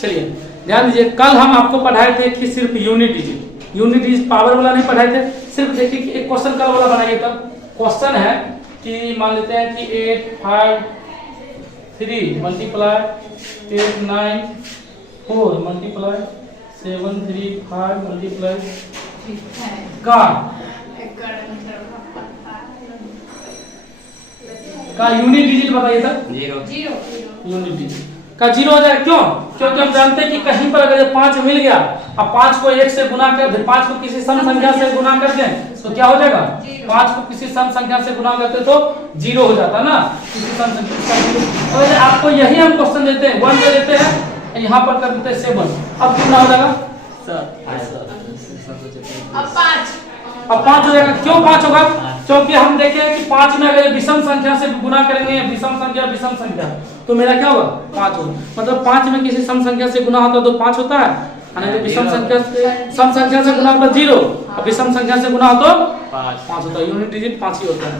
चलिए ध्यान दीजिए, कल हम आपको पढ़ाए थे कि सिर्फ यूनिट डिजिट पावर वाला नहीं पढ़ाए थे। सिर्फ देखिए कि एक क्वेश्चन कल वाला बनाइए। कल क्वेश्चन है कि मान लेते हैं कि 8 5 3 मल्टीप्लाई 8 9 4 मल्टीप्लाई 7 3 5 मल्टीप्लाई का यूनिट डिजिट बताइए सर। 0 यूनिट डिजिट का 0 हो जाएगा। क्यों? क्योंकि हम जानते हैं कि कहीं पर अगर 5 मिल गया, अब 5 को 1 से गुना कर दे, 5 को किसी सम संख्या से गुना कर दें तो क्या हो जाएगा? 5 को किसी सम संख्या से गुना करते तो 0 हो जाता ना, किसी सम संख्या। और आपको यही हम क्वेश्चन देते हैं, 1 दे देते हैं, यहाँ पर कर देते हैं 7। अब कितना हो जाएगा सर? अब 5 हो जाएगा। क्यों 5 होगा? क्योंकि हम देखें कि 5 में अगर विषम संख्या से गुना करेंगे, विषम संख्या तो मेरा क्या होगा? 5 होगा। मतलब 5 में किसी सम संख्या से गुना होता तो 5 होता है, यानी विषम संख्या से सम संख्या से गुना होता 0, और विषम संख्या से गुना हो तो 5 होता है। यूनिट डिजिट 5 ही होता है।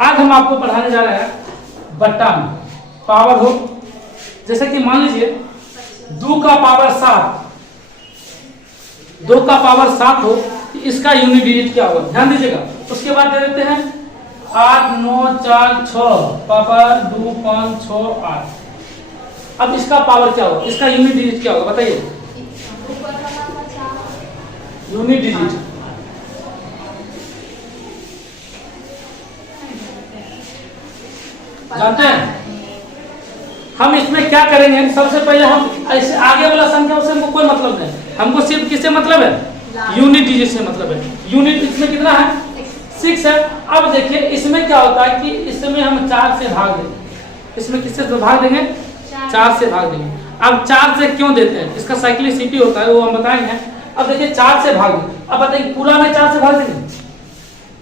आज हम आपको पढ़ाने जा रहे हैं बट्टा में पावर हो। जैसे कि मान लीजिए 2 का पावर 7, 2 का पावर 7 हो, इसका यूनिट डिजिट क्या होगा? ध्यान दीजिएगा। उसके बाद दे देते हैं 8 9 4 6 पावर 2 5 6 8। अब इसका पावर क्या होगा? इसका यूनिट डिजिट क्या होगा बताइए? यूनिट डिजिट जानते हैं? हम इसमें क्या करेंगे? सबसे पहले हम ऐसे आगे वाला संख्या से हमको कोई मतलब नहीं, हमको सिर्फ किससे मतलब है? यूनिट डिजिट से मतलब है। यूनिट इसमें कितना है? 6 है। अब देखिए इसमें क्या होता है कि इसमें हम 4 से भाग देंगे। इसमें किससे भाग देंगे? 4 से भाग देंगे। अब 4 से क्यों देते हैं? इसका साइक्लिसिटी होता है, वो हम बताएंगे। अब देखिए 4 से भाग देंगे। अब बताइए पूरा में 4 से भाग देंगे?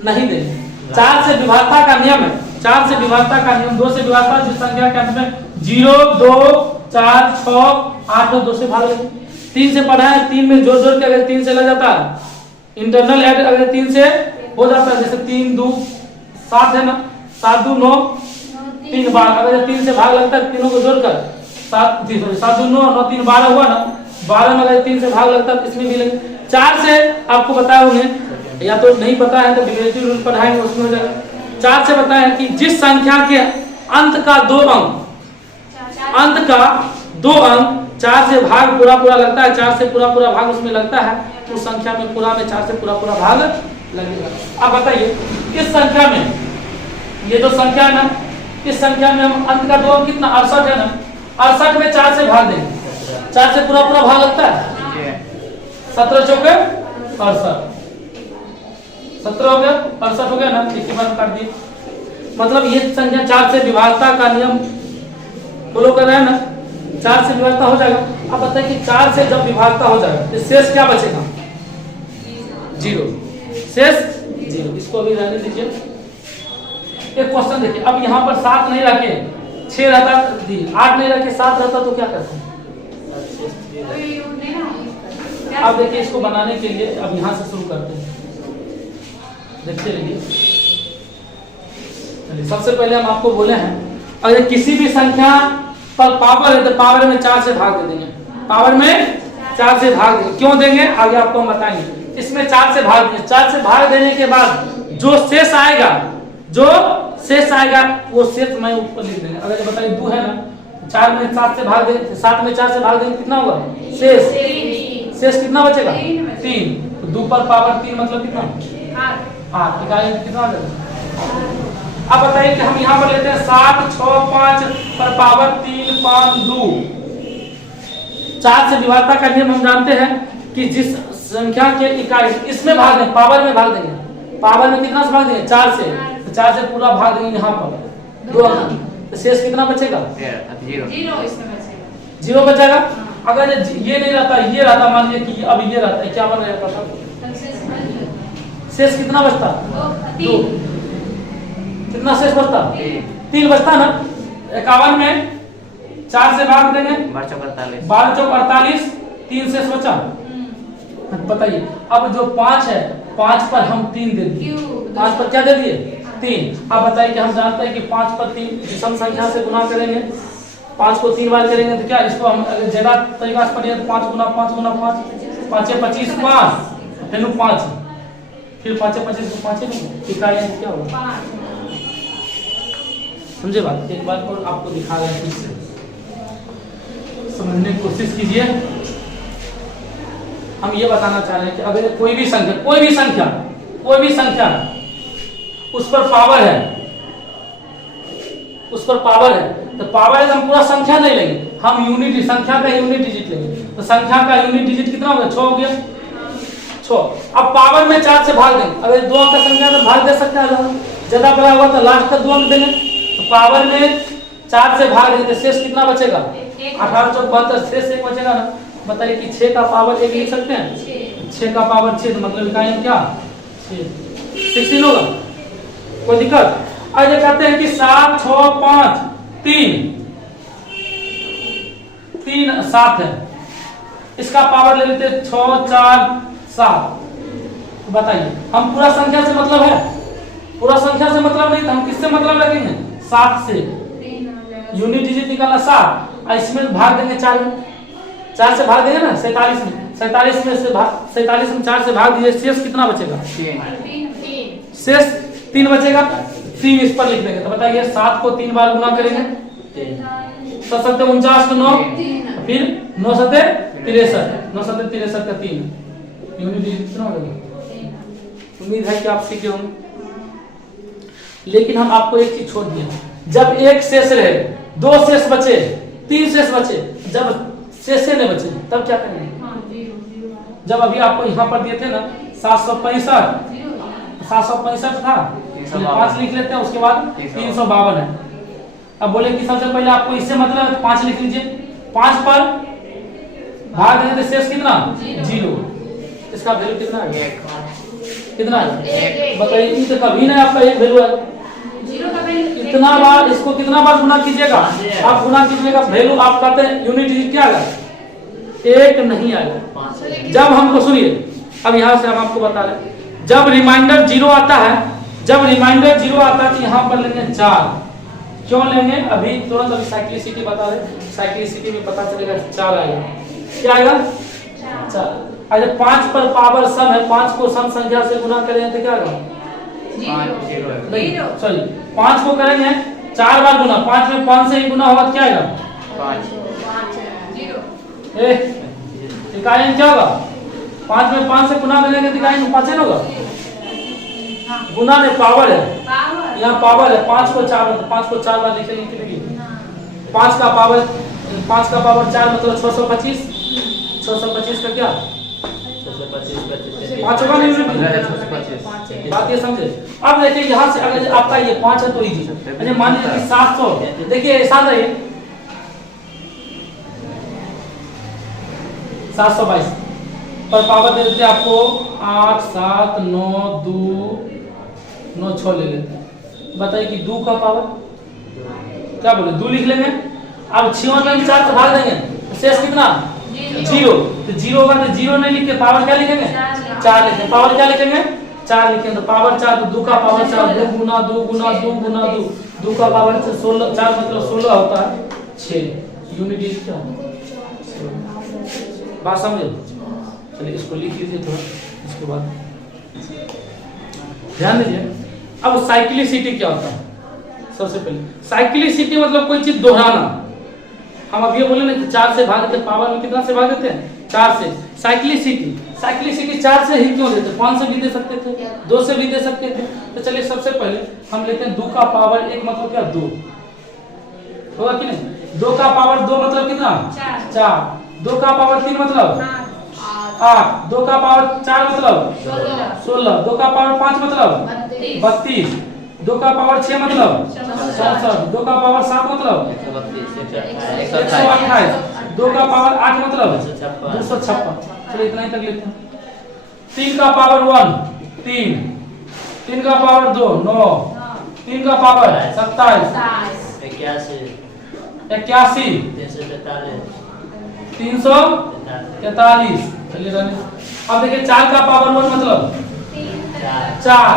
नहीं देंगे। 4 से विभाजता का नियम है, 4 से विभाजता का नियम, 2 से विभाजता जिस संख्या के अंत में 0 2 4 6 8 2 से भाग देंगे। 3 से पढ़ा है, 3 में जोड़ जोड़ के अगर 3 से लग जाता है, इंटरनल ऐड अगर 3 से हो जाता है, जैसे 3 2 7 है ना, 7 2 9 3 12, अगर 3 से भाग लगता है तीनों को जोड़कर 7 2 9 9 3 12 हुआ ना, 12 में अगर 3 से भाग लगता है तो इसमें भी लगे। 4 से आपको बताया उन्हें, या तो नहीं पता है तो डिविजिटिव रूल पढ़ाएंगे, उसमें हो जाएगा। 4 से बताया कि जिस संख्या के अंत का 2 अंक 4 से भाग पूरा लगता है, 4 से पूरा भाग उसमें लगता है, उस संख्या में पूरा में 4 से पूरा भाग लगेगा। अब बताइए इस संख्या में, ये जो संख्या है ना, इस संख्या में हम अंत का 2 अंक कितना 68 है ना, 68 में 4 से भाग देंगे, 4 से पूरा भाग लगता है। 17 चौके 68, 17 हो गया, 68 हो गया ना, इसके बाद काट दिए। मतलब ये संख्या 4 से विभाजता का नियम फॉलो कर रहे हैं ना, 4 से विभाजता हो जाएगा। अब बताइए कि 4 से जब विभाजता हो जाएगा तो शेष क्या बचेगा? 0, शेष 0। इसको अभी रहने दीजिए। एक क्वेश्चन देखिए, अब यहाँ पर 7 नहीं रखे, 6 रहता, 8 नहीं रखे 7 रहता तो क्या करते हैं? अब देखिए इसको बनाने के लिए अब यहाँ से शुरू करते हैं, देखते रहिए। चलिए सबसे पहले हम आपको बोले हैं अगर किसी भी संख्या पर पावर है तो पावर में 4 से भाग दे देंगे, पावर में 4 से भाग देंगे। क्यों देंगे आगे आपको हम बताएंगे। इसमें 4 से भाग देंगे, 4 से भाग देने के बाद जो शेष आएगा वो शेष मैं ऊपर लिख देंगे। अगर बताइए 2 है ना, 4 में 7 से भाग देंगे, 7 में 4 से भाग देंगे, कितना होगा शेष कितना बचेगा? 3। तो 2 पर पावर 3 मतलब कितना? 8। कितना आ जाएगा? अब बताइए कि हम यहाँ पर लेते हैं 7 6 5 पर पावर 3 5 2। 4 से विभाजता का नियम हम जानते हैं कि जिस संख्या के इकाई इसमें भाग देंगे, पावर में भाग देंगे, पावर में कितना से भाग देंगे? 4 से, तो 4 से पूरा भाग देंगे यहाँ पर 2 अंक, तो शेष कितना बचेगा? 0 बचेगा। अगर ये नहीं रहता, ये रहता, मान लीजिए कि अब ये रहता है, क्या बन जाता? शेष कितना बचता? 2। कितना शेष बचता? 3 बचता ना। 51 में 4 से भाग देंगे, 12 चौक 48, 3 शेष बचा। बताइए अब जो 5 है, 5 पर हम 3 दे दिए, 5 पर क्या दे दिए? 3। अब बताइए कि हम जानते हैं कि 5 पर 3 विषम संख्या से गुना करेंगे 5 को 3 बार करेंगे तो क्या इसको हम अगर ज्यादा तरीका से पढ़िए तो 5 गुना 5 गुना 5 5 25 5 फिर 5 फिर 5 25 को 5 इकाइयां क्या होगा समझे बात। एक बार और आपको दिखा रहे हैं फिर से समझने की कोशिश कीजिए। हम ये बताना चाह रहे हैं कि अगर कोई भी संख्या उस पर पावर है तो पावर है तो हम पूरा संख्या नहीं लेंगे, हम यूनिट संख्या का यूनिट डिजिट लेंगे। तो संख्या का यूनिट डिजिट कितना होगा 6 हो गया 6। अब पावर में 4 से भाग देंगे, अगर 2 अंक का संख्या तो भाग दे सकते हैं, ज्यादा बड़ा हुआ तो लास्ट का 2 अंक देंगे। तो पावर में 4 से भाग देंगे तो शेष कितना बचेगा 18 4 72 शेष 1 बचेगा ना। बताइए कि 6 का पावर 1 लिख सकते हैं, 6 का पावर 6 तो मतलब इकाइयां क्या 16 होगा, कोई दिक्कत। आज कहते हैं कि 7 6 5 3 3 7 है, इसका पावर ले लेते 6 4 7। बताइए हम पूरा संख्या से मतलब है, पूरा संख्या से मतलब नहीं तो हम किससे मतलब रखेंगे 7 से, यूनिट डिजिट निकालना 7 और इसमें भाग देंगे 4 में, 4 से भाग देंगे ना 47 में, 47 में से 47 में 4 से भाग दीजिए, शेष कितना बचेगा 3, शेष 3 बचेगा 3 इस पर लिख देंगे। तो बताइए 7 को 3 बार गुना करेंगे 7 7 49 को 9 फिर 9 7 63 9 7 63 का 3 यूनिट डिजिट कितना होगा। उम्मीद है कि आप सीखे होंगे, लेकिन हम आपको एक चीज छोड़ दिए, जब एक शेष रहे 2 शेष बचे 3 शेष बचे, जब शेष नहीं बचे तब क्या करेंगे। जब अभी आपको यहाँ पर दिए थे ना 765 था 5 लिख लेते हैं, उसके बाद 352 है। अब बोले कि सबसे पहले आपको इससे मतलब 5 लिख लीजिए, 5 पर भाग देने से शेष कितना 0, इसका वैल्यू कितना है कितना है बताइए। इन तो कभी नहीं आपका एक वैल्यू है, इतना बार इसको कितना बार गुना कीजिएगा आप, गुना कीजिए का वैल्यू आप कहते हैं यूनिट डिजिट क्या आएगा 1 नहीं आएगा। जब हमको सुनिए अब यहाँ से हम आपको बता रहे जब रिमाइंडर 0 आता है, जब रिमाइंडर 0 आता है तो यहाँ पर लेंगे 4। क्यों लेंगे अभी तुरंत अभी साइक्लिसिटी बता रहे, साइक्लिसिटी में पता चलेगा 4 आएगा, क्या आएगा 4। अरे 5 पर पावर सम है, 5 को सम संख्या से गुना करेंगे तो क्या आएगा नहीं सॉरी 5 को करेंगे 4 बार गुना, 5 में 5 से ही गुना होगा क्या आएगा 5 इकाई क्या होगा 5 में 5 से गुना करेंगे तो इकाई 5 होगा, गुना में पावर है, यहाँ पावर है 5 को 4 बार लिखेंगे कितनी 5 का पावर 4 मतलब 625 का क्या 5 होगा नहीं, बात ये समझे। अब देखिए यहाँ से अगर आपका ये 5 है तो इजी, अरे मान लीजिए कि 700, देखिए ऐसा रहिए 722 पर पावर दे देते आपको 8 7 9 2 9 6 ले लेते हैं। बताइए कि 2 का पावर क्या बोले 2 लिख लेंगे। अब 6 में 4 से भाग देंगे शेष कितना 0, तो 0 होगा तो 0 नहीं लिख के पावर क्या लिखेंगे 4 लिखेंगे, पावर क्या लिखेंगे 4 लिखेंगे, तो पावर 4 तो 2 का पावर 4 2 गुना 2 गुना 2 गुना 2 2 का पावर 16 4 मतलब 16 होता है 6 यूनिट डिजिट क्या बात समझे। चलिए इसको लिख लीजिए थोड़ा, इसके बाद ध्यान दीजिए। अब साइक्लिसिटी क्या होता है, सबसे पहले साइक्लिसिटी मतलब कोई चीज दोहराना। हम अब ये बोले ना कि 4 से भाग देते, पावर में कितना से भाग देते हैं 4 से। साइक्लिसिटी 4 से ही क्यों देते, 5 से भी दे सकते थे 2 से भी दे सकते थे। तो चलिए सबसे पहले हम लेते हैं 2 का पावर 1 मतलब क्या 2 होगा कि नहीं, 2 का पावर 2 मतलब कितना 4, 2 का पावर 3 मतलब 8, 2 का पावर 4 मतलब 16, 2 का पावर 5 मतलब 32, 2 का पावर 6 मतलब 64, 2 का पावर 7 मतलब 128, 2 का पावर 8 मतलब 256। चलिए इतना ही तक लेते हैं। 3 का पावर 1 3, 3 का पावर 2 9, 3 का पावर 27 81 343। चलिए रहने। अब देखिए 4 का पावर 1 मतलब 4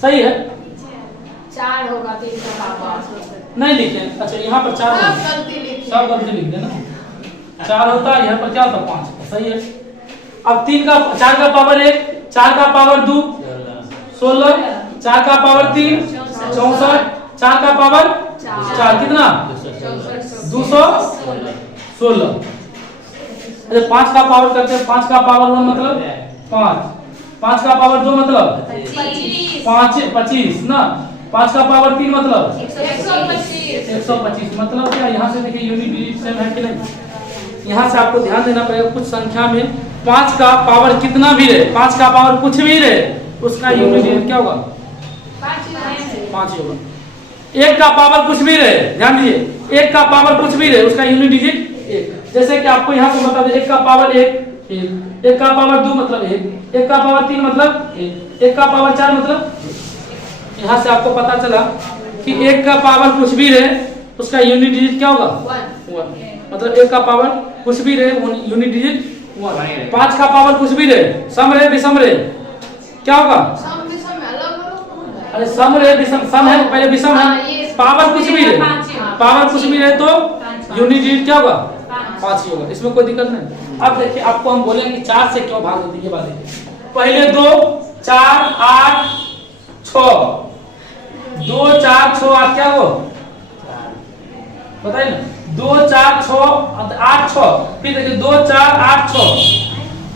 सही है 4 होगा 3 का पावर नहीं लिखे, अच्छा यहाँ पर 4 सब गलती लिखी सब गलती लिख देना, 4 होता है, यहाँ पर क्या होता है 5, सही है। अब 4 का पावर 1, 4 का पावर 2 16, 4 का पावर 3 64, 4 का पावर 4 कितना 216। अच्छा 5 का पावर करते हैं, 5 का पावर 1 मतलब 5, 5 का पावर 2 मतलब 25 ना, 5 का पावर 3 मतलब 125। मतलब क्या, यहाँ से देखिए यूनिट डिजिट सेम है कि नहीं। यहाँ से आपको ध्यान देना पड़ेगा, कुछ संख्या में 5 का पावर कितना भी रहे, 5 का पावर कुछ भी रहे, उसका यूनिट डिजिट क्या होगा 5 ही होगा। 1 का पावर कुछ भी रहे, ध्यान दीजिए, 1 का पावर कुछ भी रहे उसका यूनिट डिजिट 1। जैसे कि आपको यहाँ से बता दें, 1 का पावर 1, 1 का पावर 2 मतलब 1, 1 का पावर 3 मतलब 1 का पावर 4 मतलब। यहाँ से आपको पता चला कि 1 का पावर कुछ भी रहे उसका यूनिट डिजिट क्या होगा 1। मतलब 1 का पावर कुछ भी रहे यूनिट डिजिट 1। 5 का पावर कुछ भी रहे, सम रहे विषम रहे, क्या होगा अरे सम रहे विषम, सम है पहले विषम है, पावर कुछ भी रहे, पावर कुछ भी रहे तो यूनिट डिजिट क्या होगा 5 ही होगा, इसमें कोई दिक्कत नहीं। अब देखिए आपको हम बोलेंगे 4 से क्यों भाग होती है ये बात देखिए। पहले 2 4 8 6, 2 4 6 8 क्या हो बताइए ना, 2 4 6 8 6, फिर देखिए 2 4 8 6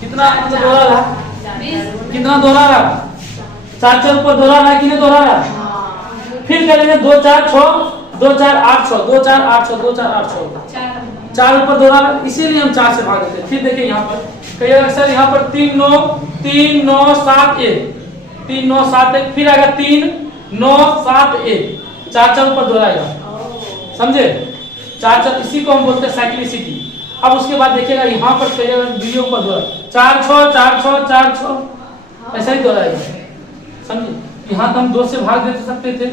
कितना दोहरा रहा, कितना दोहरा रहा 4 4 ऊपर दोहरा रहा कि नहीं दोहरा रहा। फिर करेंगे 2 4 6 2 4 8 6 2 4 8 6 2 4 8 6 4 ऊपर दोहरा रहा, इसीलिए हम 4 से भाग देते हैं। फिर देखिए यहाँ पर कई अक्सर यहाँ पर 3 9 7 1 3 9 7 1, फिर आएगा 3 9 7 1, 4 4 ऊपर दोहराएगा, समझे 4 4, इसी को हम बोलते हैं साइक्लिसिटी। अब उसके बाद देखिएगा यहाँ पर वीडियो पर दोहरा 4 6 4 6 4 6 ऐसा ही दोहराएगा, समझे। यहाँ तो हम 2 से भाग दे सकते थे,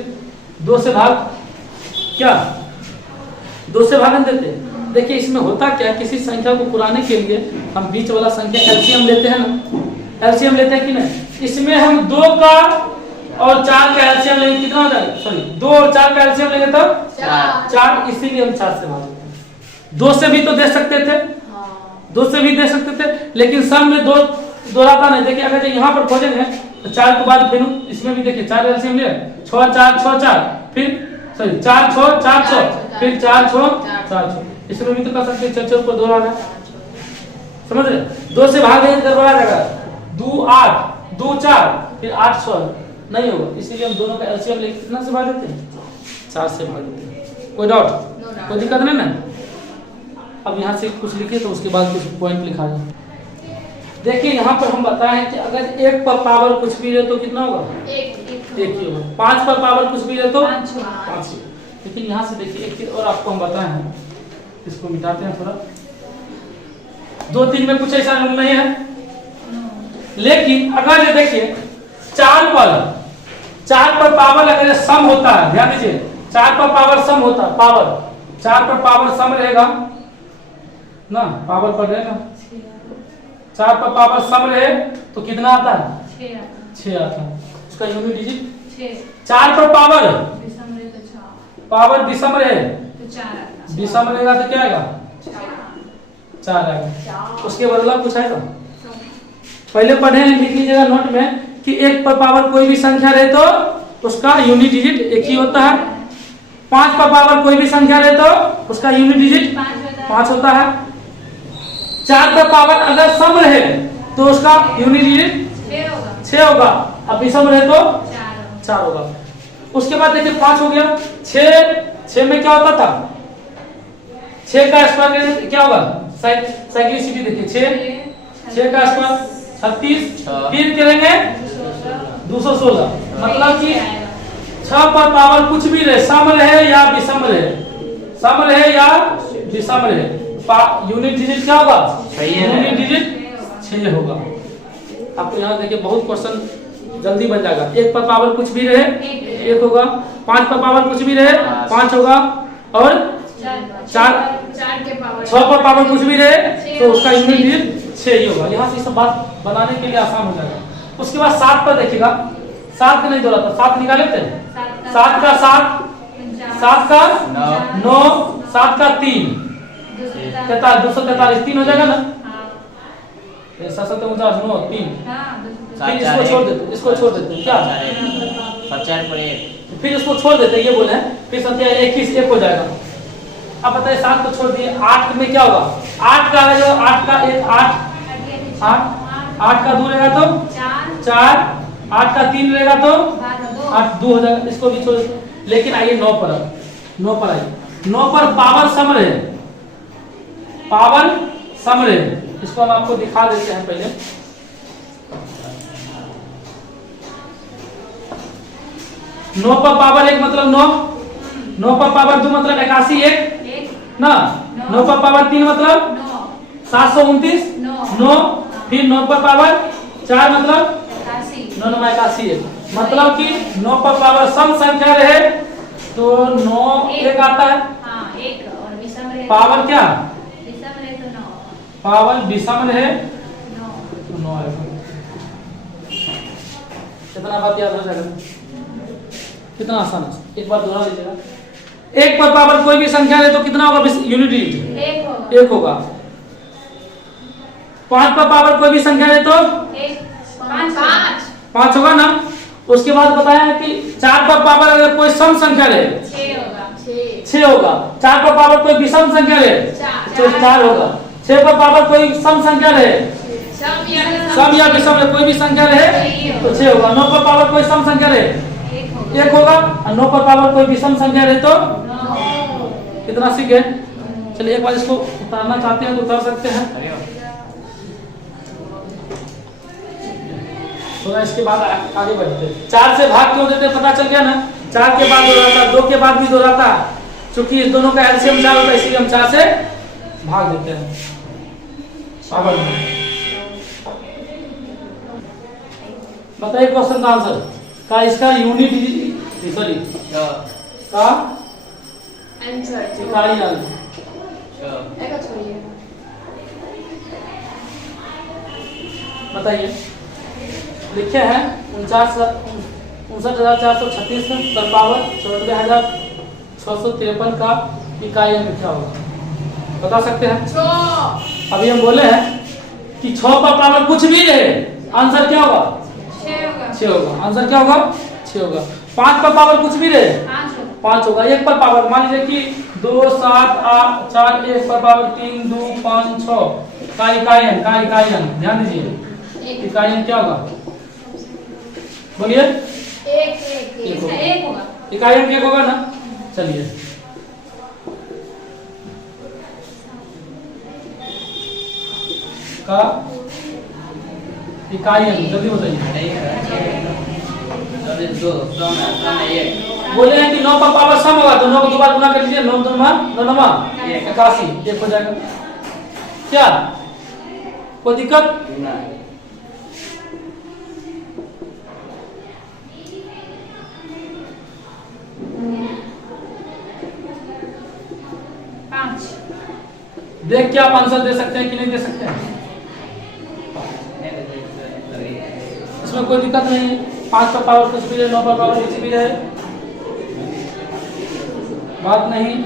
2 से भाग क्या 2 से भाग देते। देखिए इसमें होता क्या, किसी संख्या को पुराने के लिए हम बीच वाला संख्या एलसीएम लेते हैं ना, एलसीएम लेते हैं कि नहीं। इसमें हम 2 का और 4 का एलसीएम लेंगे, कितना हो जाएगा, सॉरी 2 और 4 का एलसीएम लेंगे तब 4, इसीलिए हम 4 से भाग देते हैं। 2 से भी तो दे सकते थे, 2 से भी दे सकते थे, लेकिन सब में 2 दोहराता नहीं। देखिए अगर यहाँ पर खोजेंगे तो 4 के बाद फिर इसमें भी देखिए 4 एलसीएम ले 6 4 6 4, फिर सॉरी 4 6 4 6, फिर 4 6 4 6, इसमें भी तो कर सकते हैं 4 4 ऊपर दोहराना, समझ रहे। 2 से भाग देंगे तो बड़ा जाएगा 2 8 2 4, फिर 8 6 नहीं होगा, इसीलिए हम दोनों का एलसीएम लेके कितना से भाग देते हैं 4 से भाग देते हैं। कोई डाउट, कोई दिक्कत नहीं ना। अब यहाँ से कुछ लिखिए तो उसके बाद कुछ पॉइंट लिखा जाए। देखिए यहाँ पर हम बताएं कि अगर 1 पर पावर कुछ भी रहे तो कितना होगा 1 ही होगा, 5 पर पावर कुछ भी रहे तो 5। लेकिन यहाँ से देखिए एक चीज और आपको हम बताए हैं, इसको मिटाते हैं थोड़ा। 2 3 में कुछ ऐसा नहीं है, लेकिन अगर ये देखिए 4 पर पावर अगर सम होता है, ध्यान दीजिए 4 पर पावर सम होता है, पावर 4 पर पावर सम रहेगा ना, पावर पर रहेगा 4 पर पावर सम रहे तो कितना आता है 6 आता है, उसका यूनिट डिजिट 4 पर पावर विषम रहे विषम रहेगा तो क्या आएगा 4 आएगा, उसके बदला कुछ आएगा। पहले पढ़े हैं, लिख लीजिएगा नोट में कि 1 पर पावर कोई भी संख्या रहे तो उसका यूनिट डिजिट 1 ही होता है। 5 पर पावर कोई भी संख्या रहे तो उसका यूनिट डिजिट 5 होता है। 4 पर पावर अगर सम रहे तो उसका यूनिट डिजिट 6 होगा, अब विषम रहे तो 4 होगा। उसके बाद देखिए 5 हो गया, 6 में क्या होता था 6 का स्क्वायर क्या होगा साइक्लिसिटी देखिए 6 का स्क्वायर 36, फिर करेंगे 216, मतलब कि 6 पर पावर कुछ भी रहे, सम रहे या विषम रहे, सम रहे या विषम रहे, यूनिट डिजिट क्या होगा यूनिट डिजिट 6 होगा। आपको यहाँ देखिए बहुत क्वेश्चन जल्दी बन जाएगा। 1 पर पावर कुछ भी रहे 1 होगा, 5 पर पावर कुछ भी रहे 5 होगा, और 6 पर पावर कुछ भी रहे तो उसका यूनिट डिजिट 6 ही होगा। यहाँ से सब बात बनाने के लिए आसान हो जाएगा। उसके बाद 7 पर देखिएगा, 7 का नहीं दोहराता, 7 निकाले थे, 7 का 7, 7 का 9, 7 का 3, 43, 243, 3 हो जाएगा ना। 7 7 49 9 3, फिर इसको छोड़ देते, इसको छोड़ देते क्या, 4 पर 1, फिर इसको छोड़ देते, ये बोले फिर 21 1 हो जाएगा। अब बताइए 7 को छोड़ दिए, 8 में क्या होगा, 8 का है जो 8 का 1 8, 8 का 2 रहेगा तो 4, 8 का 3 रहेगा तो 8 2 हो जाएगा, इसको भी छोड़ देते। लेकिन आइए 9 पर, 9 पर आइए, 9 पर पावर सम रहे, पावर सम रहे, इसको हम आपको दिखा देते हैं पहले। नौ पर पावर 1 मतलब 9, 9 पर पावर 2 मतलब 81 1 ना, 9 पर पावर 3 मतलब 729 9, फिर 9 पर पावर 4 मतलब 9 9 81 है, मतलब कि 9 पर पावर सम संख्या रहे तो 9 1 आता है। पावर क्या, पावर विषम रहे तो 9 आएगा। कितना बात याद हो जाएगा, कितना आसान है, एक बार दोहरा लीजिएगा। 1 पर पावर कोई भी संख्या रहे तो कितना होगा, यूनिट डिजिट 1 होगा। 5 पर पावर कोई भी संख्या रहे तो 5 होगा ना। उसके बाद बताया है कि 4 पर पावर अगर कोई सम संख्या रहे 6 होगा। 4 पर पावर कोई विषम संख्या रहे तो 4 होगा। 6 पर पावर कोई सम संख्या रहे, सम या विषम रहे कोई भी संख्या रहे तो 6 होगा। 9 पर पावर कोई सम संख्या रहे 1 होगा, और 9 पर पावर कोई विषम संख्या रहे तो कितना सीख गए। चलिए एक बार इसको उतारना चाहते हैं तो उतार सकते हैं। तो इसके बाद आगे बढ़ते हैं। 4 से भाग क्यों देते पता चल गया ना, 4 के बाद दोहराता, 2 के बाद भी दोहराता, क्योंकि इस दोनों का एलसीएम 4 होता है, इसलिए हम 4 से भाग देते हैं पावर में। बताइए क्वेश्चन का आंसर का, इसका यूनिट सॉरी का इकाई अंक बताइए। लिखे हैं 59,436 पर पावर 94,653 का इकाई अंक क्या होगा, बता सकते हैं। अभी हम बोले हैं कि 6 पर पावर कुछ भी रहे आंसर क्या होगा 6 होगा, आंसर क्या होगा 6 होगा। 5 पर पावर कुछ भी रहे 5 होगा। 1 पर पावर मान लीजिए कि 2 7 8 4 1 पर पावर 3 2 5 6 का इकाई अंक ध्यान दीजिए, इकाई अंक क्या होगा बोलिए। 1 होगा, इकाई अंक 1 होगा ना। चलिए का इकाई अंक जल्दी बताइए। बोले हैं कि 9 पर पावर सम होगा तो 9 को 2 बार गुना कर लीजिए, 9 2 9 81 1 हो जाएगा। क्या कोई दिक्कत, देख के आप आंसर दे सकते हैं कि नहीं दे सकते हैं, इसमें कोई दिक्कत नहीं है। 5 पर पावर कुछ भी रहे 9 पर पावर कुछ भी रहे बात नहीं।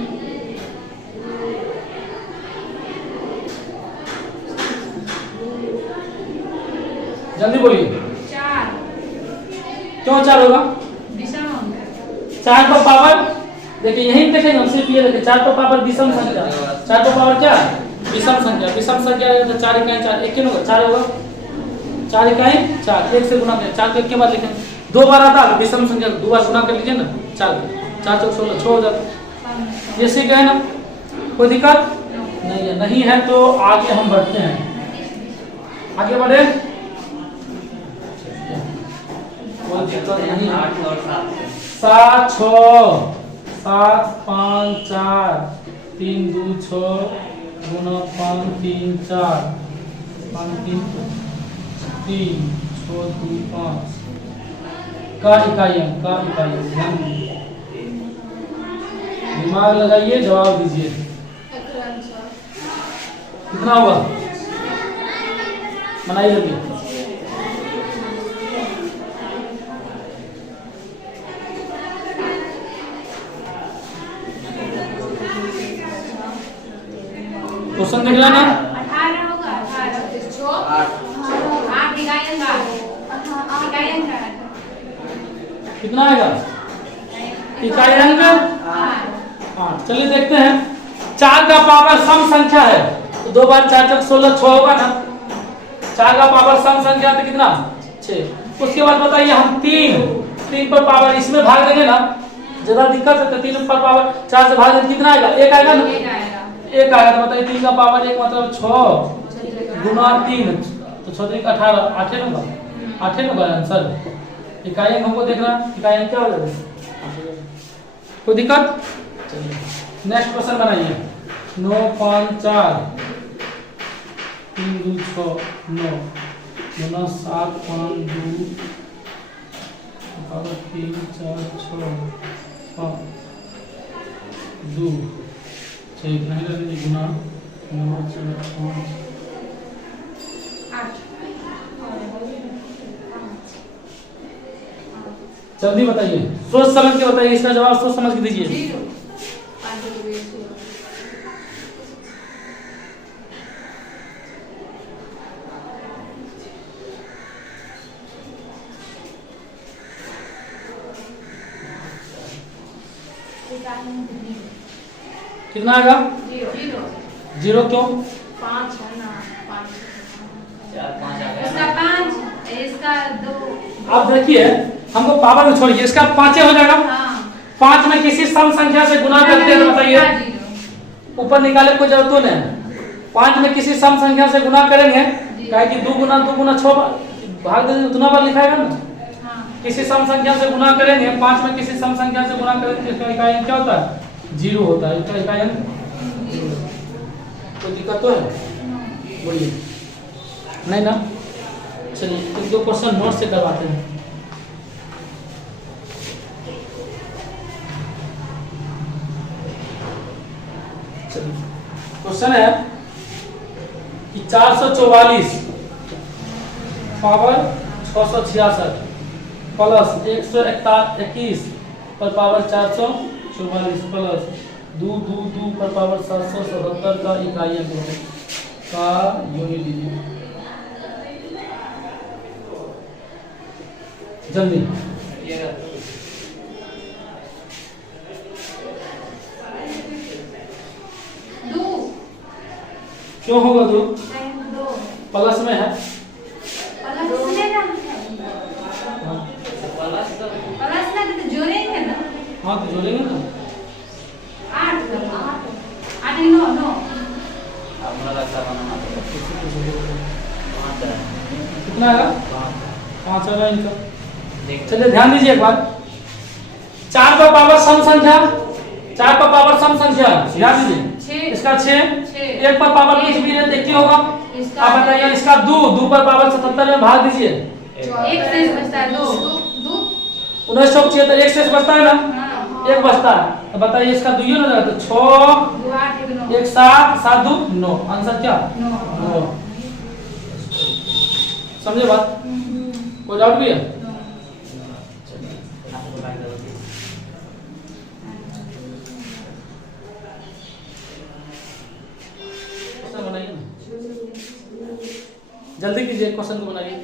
जल्दी बोलिए। 4 क्यों 4 होगा, 4 पर पावर देखिए यहीं देखेंगे हम, सिर्फ ये देखें 4 पर पावर विषम संख्या, 4 पर पावर क्या विषम संख्या, विषम संख्या तो 4 इकाई 4 1 होगा 4 होगा, 4 इकाई 4 1 से गुना करें, 4 को 1 के बाद लिखेंगे, 2 बार आता है विषम संख्या 2 बार गुना कर लीजिए ना, 4 4 चौक 16 6 हो जाता। ये सीख गए ना, कोई दिक्कत नहीं है। नहीं है तो आगे हम बढ़ते हैं, आगे बढ़े कोई दिक्कत नहीं। 8 और 7 6 7 5 4 3 2 6 गुना 5 3 4 5 3 3 6 2 5 का इकाई अंक ध्यान दीजिए, दिमाग लगाइए जवाब दीजिए। कितना होगा बनाइए जल्दी। क्वेश्चन देख लेना। 18 होगा 18 छो 8 इकाइयों का कितना आएगा इकाई अंक 8। चलिए देखते हैं 4 का पावर सम संख्या है तो 2 बार 4 तक 16 6 होगा ना। 4 का पावर सम संख्या तो कितना 6। उसके बाद बताइए हम 3 पर पावर इसमें भाग देंगे ना ज्यादा दिक्कत है तो 3 पर पावर 4 से भाग देंगे कितना आएगा 1 आएगा ना। 1 आएगा तो बताइए 3 का पावर 1 मतलब 6 गुना 3 तो 6 3 18 8 होगा आंसर। इकाई अंक हमको देखना इकाई अंक क्या हो जाएगा कोई दिक्कत। चलिए नेक्स्ट क्वेश्चन बनाइए 9 5 4 3 2 6 9 गुना 7 5 2 पावर 3 4 6 5 2 6 नहीं लगेगी गुना 9 4 5 8 जल्दी बताइए सोच समझ के बताइए इसका जवाब सोच समझ के दीजिए। 0 5 2 1 कितना आएगा 0 0 क्यों 5 है ना 5 4 5 आ इसका गया 5 इसका 2 आप देखिए हमको पावर में छोड़िए इसका 5 हो जाएगा। हाँ 5 में किसी सम संख्या से गुना करते हैं तो बताइए ऊपर निकाले कोई जरूरत तो नहीं। 5 में किसी सम संख्या से गुना करेंगे क्या कि 2 गुना 6 भाग दे उतना बार लिखाएगा ना। किसी सम संख्या से गुना करेंगे 5 में किसी सम संख्या से गुना करेंगे इसका इकाई अंक क्या होता है 0 होता है। इसका इकाई अंक कोई दिक्कत तो है बोलिए नहीं ना। चलिए एक दो क्वेश्चन नोट से करवाते हैं। चलिए क्वेश्चन है कि 444 पावर 666 प्लस 121 पर पावर 444 प्लस 2 पर पावर 777 का इकाई अंक का यूनिट लीजिए जल्दी। ये क्यों होगा 2 2 प्लस में है प्लस में तो जोड़ेंगे ना। हाँ तो जोड़ेंगे ना 8 8 9 अपना लगता बनाना कहां है कितना आएगा 5 आएगा इनका। देख चलिए ध्यान दीजिए एक बार 4 पर पावर सम संख्या 4 पर पावर सम संख्या ध्यान दीजिए इसका 6 1 पर पावर कुछ भी नहीं देखिए होगा। आप बताइए इसका 2 पर पावर 77 में भाग दीजिए 1 से बचता है 2 19 चौक 6 तो 1 से बचता है ना 1 बचता है तो बताइए इसका 2 ना जाता तो 6 2 8 1 1 7 7 2 9 आंसर क्या 9 समझे बात कोई डाउट भी है। बनाइए ना जल्दी कीजिए क्वेश्चन को बनाइए।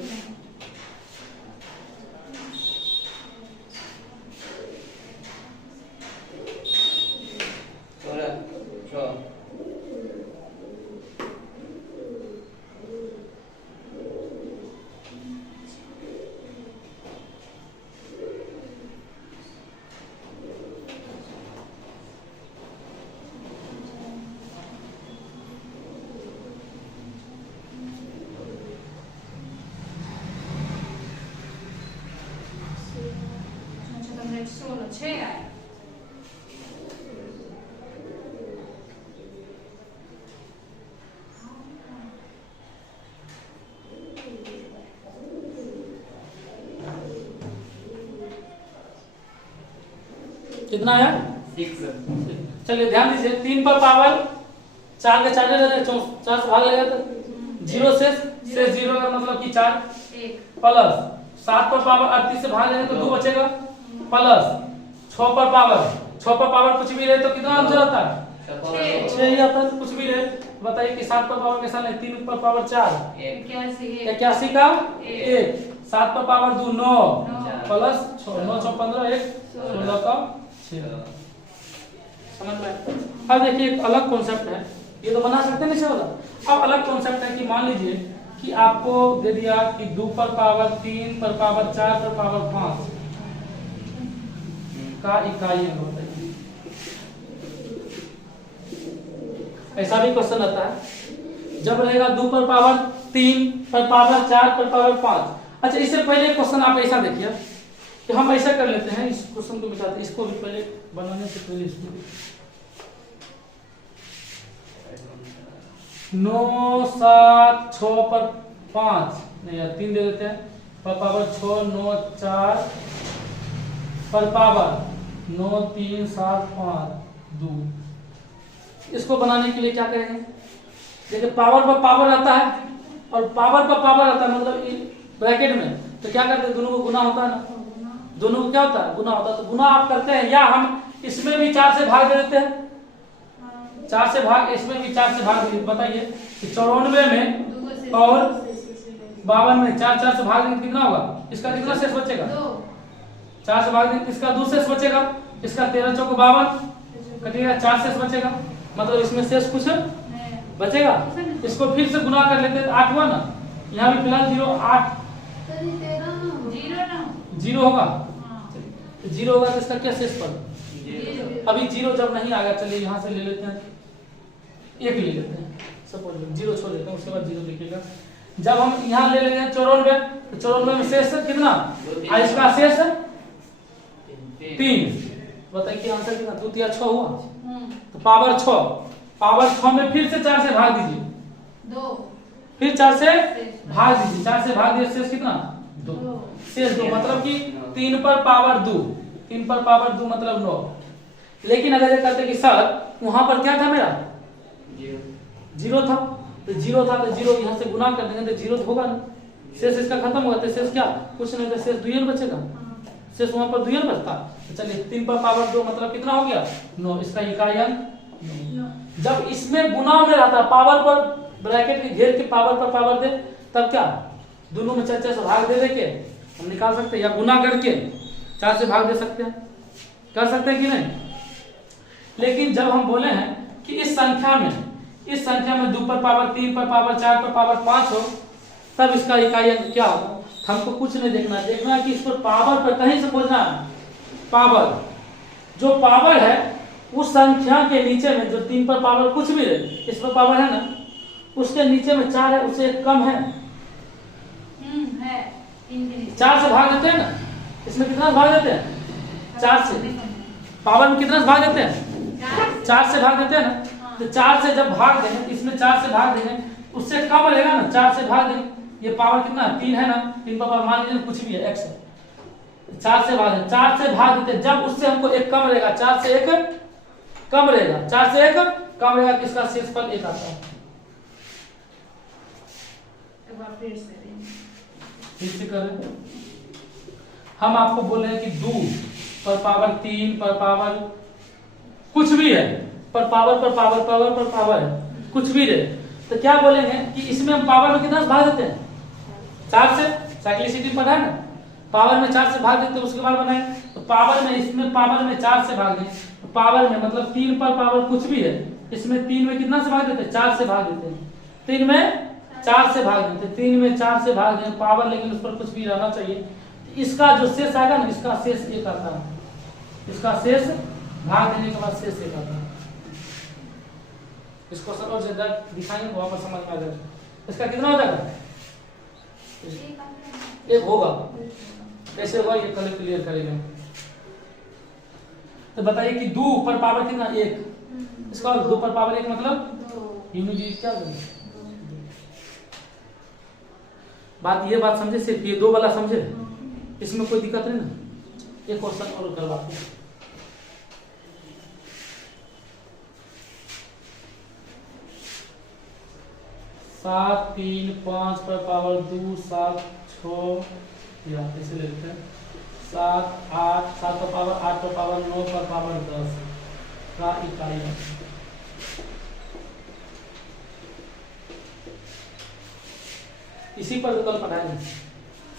सोलह 6 आया कितना आया 6 चलिए ध्यान दीजिए 3 पर पावर 4 के 4 4 से भाग लेगा तो 0 से 0 का मतलब कि 4 1 प्लस 7 पर पावर 38 से भाग लेंगे तो 2 बचेगा प्लस 6 पर पावर कुछ भी रहे तो कितना आंसर आता है इसका पावर 6 ही आता है तो कुछ भी रहे। बताइए कि 7 पर पावर कैसा ले, 3 पर पावर 4, एक 81 का 1, 7 पर पावर 2 9 प्लस 6 9 6 15 1 16 का 6। समझ में आया? अब देखिए एक अलग कॉन्सेप्ट है, ये तो बना सकते हैं नीचे वाला। अब अलग कॉन्सेप्ट है कि मान लीजिए कि आपको दे दिया कि 2 पर पावर 3 पर पावर 4 पर पावर 5 का इकाई अंक बताइए। ऐसा भी क्वेश्चन आता है जब रहेगा 2 पर पावर 3 पर पावर 4 पर पावर 5। अच्छा इससे पहले क्वेश्चन आप ऐसा देखिए कि हम ऐसा कर लेते हैं, इस क्वेश्चन को मिटाते हैं, इसको भी पहले बनाने से पहले इसको 9 7 6 पर 5 नहीं यार 3 दे देते हैं पर पावर 6 9 4 पर पावर 9 3 7 5 2। इसको बनाने के लिए क्या करेंगे, देखिए पावर पर पावर आता है और पावर पर पावर आता है, मतलब ब्रैकेट में तो क्या करते हैं, दोनों को गुना होता है ना, दोनों को क्या होता है गुना होता है। तो गुना आप करते हैं या हम इसमें भी 4 से भाग दे देते हैं, 4 से भाग, इसमें भी 4 से भाग दे। बताइए कि 94 में और 52 में 4 4 से भाग देंगे कितना होगा, इसका कितना शेष बचेगा 4 से भाग देंगे, इसका 2 शेष बचेगा, इसका 13 चौको 52 कटेगा, 4 शेष बचेगा, मतलब इसमें शेष कुछ बचेगा। इसको फिर से गुना कर लेते हैं, 8 हुआ ना, यहाँ भी फिलहाल 0 8 0 होगा, 0 होगा तो इसका क्या शेष पद, अभी 0 जब नहीं आएगा, चलिए यहाँ से ले लेते हैं 1 ले लेते हैं, सपोज 0 छोड़ देते हैं, उसके बाद 0 लिखेगा। जब हम यहाँ ले लेंगे 94 तो 94 में शेष कितना, इसका शेष 3। बताइए कि आंसर कितना, 2 3 6 हुआ, तो पावर 6, पावर 6 में फिर से 4 से भाग दीजिए, 2 फिर 4 से भाग दीजिए, 4 से भाग दिए शेष कितना 2, शेष 2 मतलब कि 3 पर पावर 2, 3 पर पावर 2 मतलब 9। लेकिन अगर ये कहते कि सर वहां पर क्या था मेरा 0 था, तो 0 था तो 0 यहाँ से गुना कर देंगे तो 0 होगा ना, शेष इसका खत्म होगा, तो शेष क्या कुछ नहीं, तो शेष 2 बचेगा, शेष वहां पर 2 बचता। तो चलिए 3 पर पावर 2 मतलब कितना हो गया 9, इसका इकाई अंक 9। जब इसमें गुना में रहता पावर पर ब्रैकेट के घेर के पावर पर पावर दे, तब क्या दोनों में 4 4 से भाग दे के हम निकाल सकते हैं, या गुना करके 4 से भाग दे सकते हैं, कर सकते हैं कि नहीं। लेकिन जब हम बोले हैं कि इस संख्या में 2 पर पावर 3 पर पावर 4 पर पावर 5 हो, तब इसका इकाई अंक क्या होगा। हमको कुछ नहीं देखना, देखना है कि इस पर पावर पर कहीं से खोजना है, पावर जो पावर है उस संख्या के नीचे में जो 3 पर पावर कुछ भी है, इस पर पावर है ना, उसके नीचे में 4 है, उससे एक कम है, है 4 से भाग देते हैं ना, इसमें कितना भाग देते हैं 4 से, पावर में कितना भाग देते हैं 4 से भाग देते हैं ना, तो 4 से जब भाग देंगे तो इसमें 4 से भाग देंगे, उससे कम रहेगा ना, 4 से भाग देंगे, ये पावर कितना 3 है ना, 3 पर पावर मान लीजिए कुछ भी है x है, 4 से भाग दें, 4 से भाग देते हैं, जब उससे हमको एक कम रहेगा, 4 से एक कम रहेगा, 4 से एक कम रहेगा, किसका शेषफल 1 आता है। फिर से करें, हम आपको बोल रहे हैं कि 2 पर पावर 3 पर पावर कुछ भी है, पर पावर है, कुछ भी रहे, तो क्या बोलेंगे कि इसमें हम पावर में कितना से भाग देते हैं 4 से, साइक्लिसिटी पढ़ा है ना, पावर में 4 से भाग देते हैं, उसके बाद बनाए तो पावर में, इसमें पावर में 4 से भाग दें, तो पावर में मतलब 3 पर पावर कुछ भी है, इसमें 3 में कितना से भाग देते हैं 4 से भाग देते हैं, 3 में 4 से भाग देते हैं, 3 में 4 से भाग दें पावर, लेकिन उस पर कुछ भी रहना चाहिए, इसका जो शेष आएगा ना, इसका शेष 1 आता है, इसका शेष भाग देने के बाद शेष 1 आता है। इसको सब और ज्यादा दिखाएंगे वहां पर समझ में आ जाएगा, इसका कितना हो जाएगा 1 होगा, कैसे होगा ये कल क्लियर करेंगे। तो बताइए कि 2 पर पावर कितना 1, इसका 2 पर पावर 1 मतलब यूनिट क्या होगा, बात ये बात समझे, सिर्फ ये 2 वाला समझे, इसमें कोई दिक्कत नहीं ना। एक क्वेश्चन और करवाते हैं, सात 3 5 पर पावर 2 7 6 या ऐसे लेते हैं, 7 8 7 पर पावर 8 पर पावर 9 पर पावर 10 का इकाई है। इसी पर कल पढ़ाएंगे,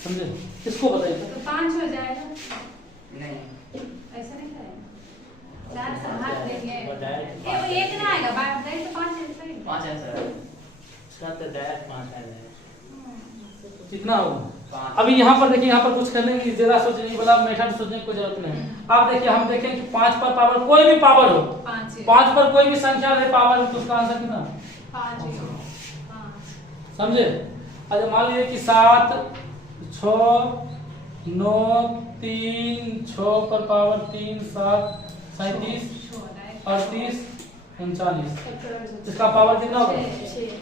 समझे? इसको बताइए। तो 5 हो जाएगा, नहीं ऐसा नहीं करेंगे, 4 से भाग देंगे, वो डायरेक्ट ये वो 1 ना आएगा, बात नहीं तो 5 ऐसा ही। 5 आंसर है इसका, तो डायरेक्ट 5 आ जाएगा। कितना होगा? 5 अभी यहाँ पर देखिए, यहाँ पर कुछ करने की ज्यादा सोचने वाला मेथड सोचने की कोई जरूरत नहीं है। आप देखिए, हम देखें कि 5 पर पावर कोई भी पावर हो, 5 पर कोई भी संख्या रहे पावर, तो उसका आंसर कितना? 5 समझे? अच्छा मान लीजिए कि 7 6 9 3 6 पर पावर 3 7 37 38 39, इसका पावर कितना होगा?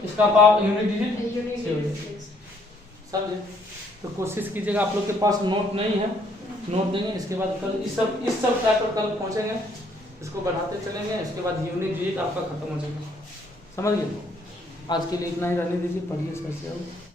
इसका पावर यूनिट डिजिट 6। समझे? तो कोशिश कीजिएगा, आप लोग के पास नोट नहीं है, नोट देंगे, इसके बाद कल इस सब टाइप पर कल पहुंचेंगे, इसको बढ़ाते चलेंगे, इसके बाद यूनिट डिजिट आपका खत्म हो जाएगा। समझ गए? आज के लिए इतना ही रहने दीजिए, पढ़िए सर से।